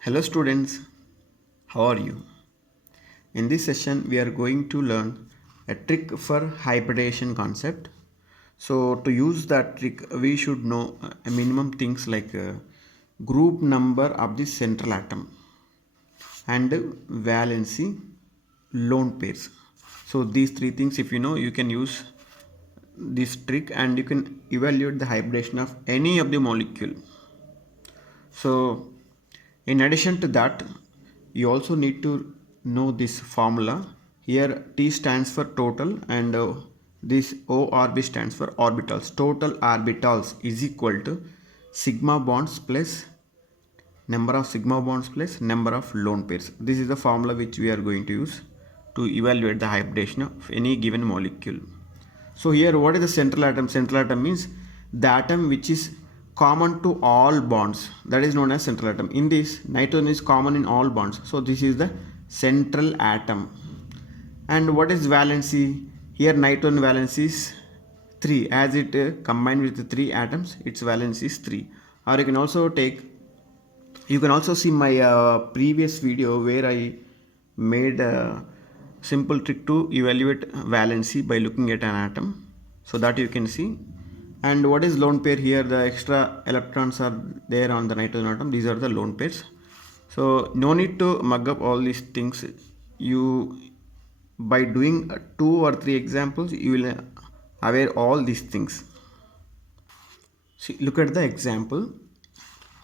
Hello students, how are you? In this session we are going to learn a trick for hybridization concept. So to use that trick we should know a minimum things like group number of the central atom and valency lone pairs. So these three things if you know you can use this trick and you can evaluate the hybridization of any of the molecule. So in addition to that, you also need to know this formula. Here T stands for total and this ORB stands for orbitals. Total orbitals is equal to sigma bonds plus number of sigma bonds plus number of lone pairs. This is the formula which we are going to use to evaluate the hybridization of any given molecule. So here what is the central atom? Central atom means the atom which is common to all bonds, that is known as central atom. In this nitrogen is common in all bonds, so this is the central atom. And what is valency? Here nitrogen valency is 3, as it combined with the 3 atoms its valency is 3. Or you can also see my previous video where I made a simple trick to evaluate valency by looking at an atom, so that you can see. And what is lone pair? Here the extra electrons are there on the nitrogen atom, these are the lone pairs. So no need to mug up all these things. You by doing 2 or 3 examples you will aware all these things. See, look at the example.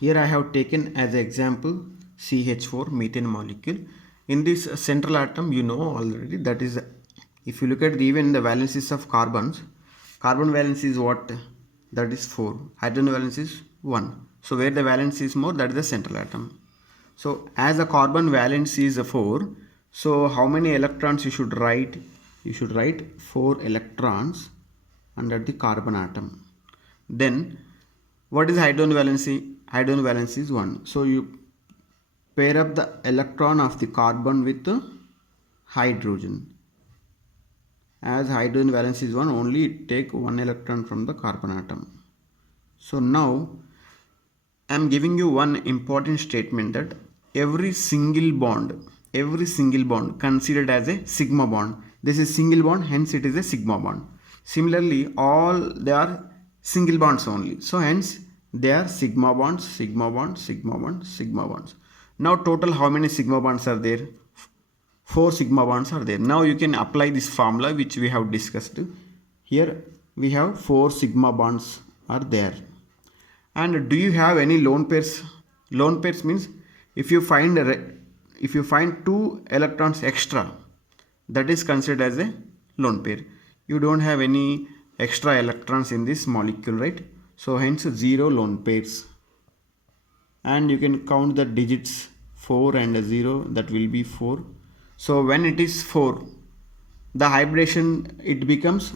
Here I have taken as example CH4 methane molecule. In this central atom you know already, that is, if you look at even the valencies of carbons, carbon valence is what? That is 4. Hydrogen valence is 1. So where the valence is more, that is the central atom. So as the carbon valence is 4, so how many electrons you should write? You should write 4 electrons under the carbon atom. Then what is hydrogen valency? Hydrogen valency is 1. So you pair up the electron of the carbon with the hydrogen. As hydrogen valence is 1, only take 1 electron from the carbon atom. So now I am giving you one important statement, that every single bond considered as a sigma bond. This is single bond, hence it is a sigma bond. Similarly, all they are single bonds only, so hence they are sigma bonds, sigma bonds, sigma bonds, sigma bonds. Now total how many sigma bonds are there? 4 sigma bonds are there. Now you can apply this formula which we have discussed. Here we have 4 sigma bonds are there. And do you have any lone pairs? Lone pairs means if you find 2 electrons extra, that is considered as a lone pair. You don't have any extra electrons in this molecule, right? So hence 0 lone pairs. And you can count the digits 4 and 0, that will be 4. So when it is 4, the hybridization it becomes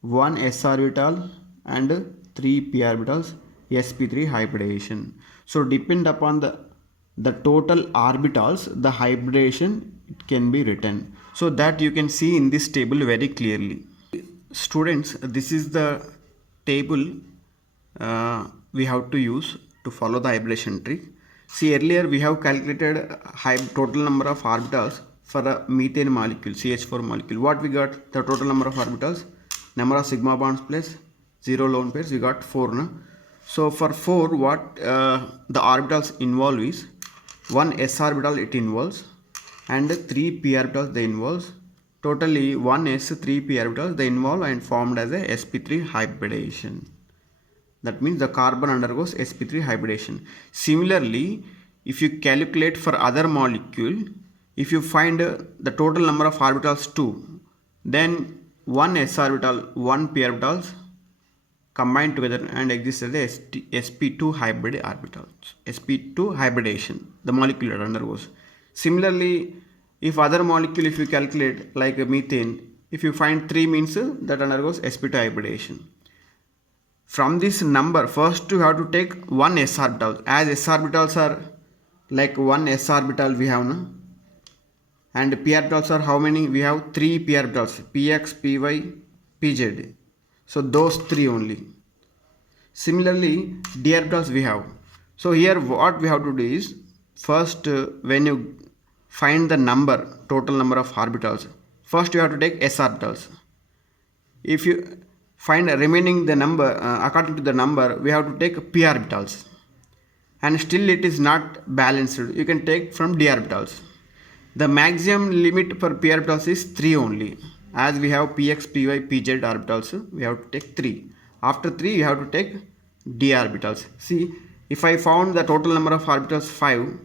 1 s orbital and 3 p orbitals, sp3 hybridization. So depend upon the total orbitals, the hybridization it can be written. So that you can see in this table very clearly. Students, this is the table we have to use to follow the hybridization trick. See, earlier we have calculated total number of orbitals for a methane molecule, CH4 molecule. What we got? The total number of orbitals, number of sigma bonds plus 0 lone pairs, we got 4. No? So for 4, what the orbitals involve is 1 s orbital it involves and 3 p orbitals they involves. Totally 1 s 3 p orbitals they involve and formed as a sp3 hybridization. That means the carbon undergoes sp3 hybridization. Similarly, if you calculate for other molecule, if you find the total number of orbitals 2, then 1 s orbital, 1 p orbitals combined together and exist as the sp2 hybrid orbitals. sp2 hybridization, the molecule that undergoes. Similarly, if other molecule, if you calculate like methane, if you find 3 means that undergoes sp2 hybridization. From this number, first you have to take 1 s orbital, as s orbitals are like 1 s orbital we have now, and p orbitals are how many? We have 3 p orbitals, px, py, pz. So those 3 only. Similarly, d orbitals we have. So here what we have to do is first when you find the number, total number of orbitals, first you have to take s orbitals. If you find remaining the number according to the number, we have to take p orbitals, and still it is not balanced, you can take from d orbitals. The maximum limit for p orbitals is 3 only. As we have px, py, pz orbitals, we have to take 3. After 3 you have to take d orbitals. See, if I found the total number of orbitals 5,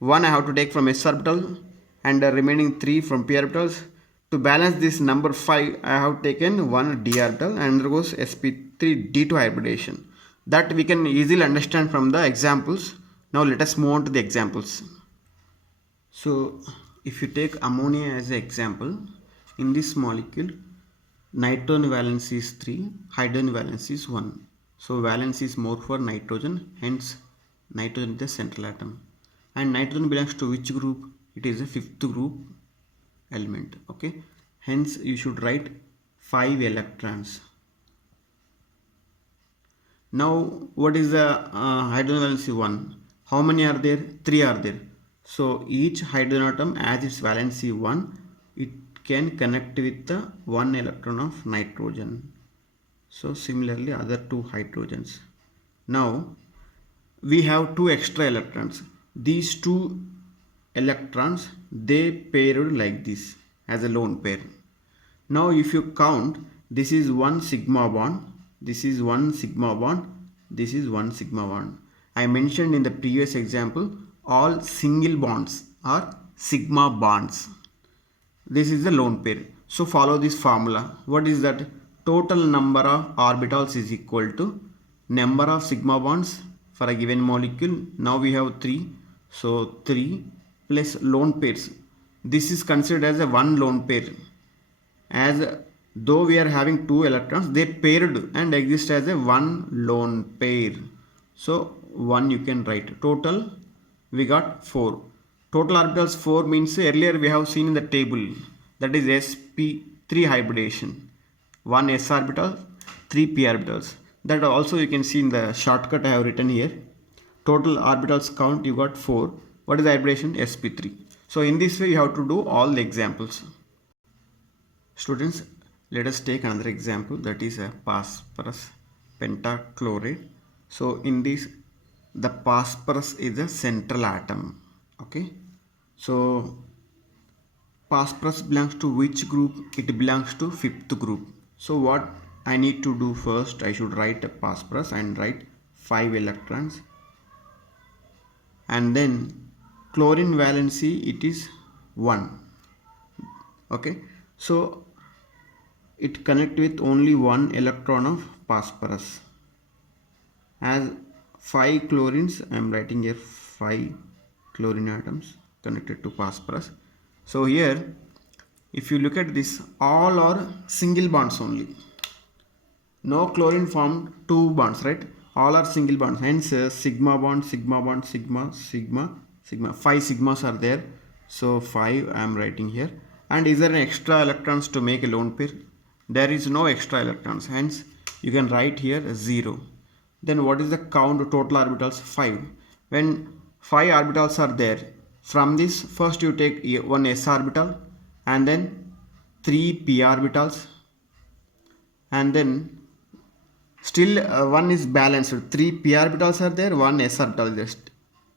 1 I have to take from s orbital and the remaining 3 from p orbitals. To balance this number 5, I have taken 1 d orbital and undergoes sp3 d2 hybridation. That we can easily understand from the examples. Now let us move on to the examples. So if you take ammonia as an example, in this molecule nitrogen valence is 3, hydrogen valence is 1. So valence is more for nitrogen, hence nitrogen is the central atom. And nitrogen belongs to which group? It is a 5th group element. Okay, hence you should write 5 electrons. Now what is the hydrogen valence? 1. How many are there? 3 are there. So each hydrogen atom, as its valency 1, it can connect with the 1 electron of nitrogen. So similarly other 2 hydrogens. Now we have 2 extra electrons. These 2 electrons, they paired like this as a lone pair. Now if you count, this is 1 sigma bond, this is 1 sigma bond, this is 1 sigma bond. I mentioned in the previous example, all single bonds are sigma bonds. This is the lone pair. So follow this formula. What is that? Total number of orbitals is equal to number of sigma bonds for a given molecule. Now we have 3. So 3 plus lone pairs. This is considered as a 1 lone pair. As though we are having 2 electrons, they paired and exist as a 1 lone pair. So 1 you can write. Total we got 4. Total orbitals 4 means earlier we have seen in the table, that is sp3 hybridation. 1 s orbital, 3 p orbitals. That also you can see in the shortcut I have written here. Total orbitals count, you got 4. What is the hybridation? sp3. So in this way you have to do all the examples. Students, let us take another example, that is a phosphorus pentachloride. So in this, the phosphorus is a central atom. Okay, so phosphorus belongs to which group? It belongs to 5th group. So what I need to do first, I should write a phosphorus and write 5 electrons, and then chlorine valency, it is 1. Okay, so it connect with only 1 electron of phosphorus. As 5 chlorines, I am writing here 5 chlorine atoms connected to phosphorus. So here if you look at this, all are single bonds only. No chlorine formed 2 bonds, right? All are single bonds, hence sigma bond, sigma bond, sigma, sigma, sigma. 5 sigmas are there, so 5 I am writing here. And is there an extra electrons to make a lone pair? There is no extra electrons, hence you can write here 0. Then what is the count of total orbitals? 5. When 5 orbitals are there, from this first you take 1 s orbital and then 3 p orbitals, and then still one is balanced. 3 p orbitals are there, 1 s orbital. Just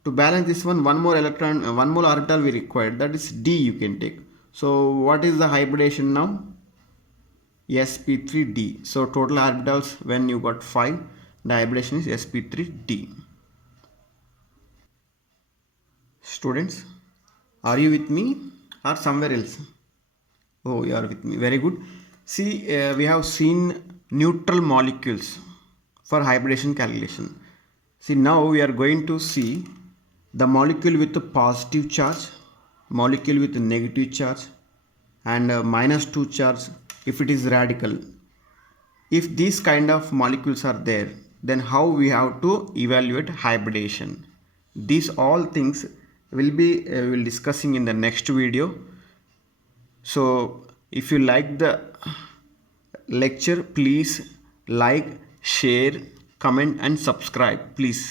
to balance this one more electron, 1 more orbital we require, that is d you can take. So what is the hybridation now? sp3d. So total orbitals when you got 5, the hybridation is sp3d. Students, are you with me or somewhere else? Oh, you are with me, very good. See, we have seen neutral molecules for hybridation calculation. See, now we are going to see the molecule with a positive charge, molecule with a negative charge, and -2 charge if it is radical. If these kind of molecules are there, then how we have to evaluate hybridation? These all things will be will discussing in the next video. So if you like the lecture, please like, share, comment and subscribe, please.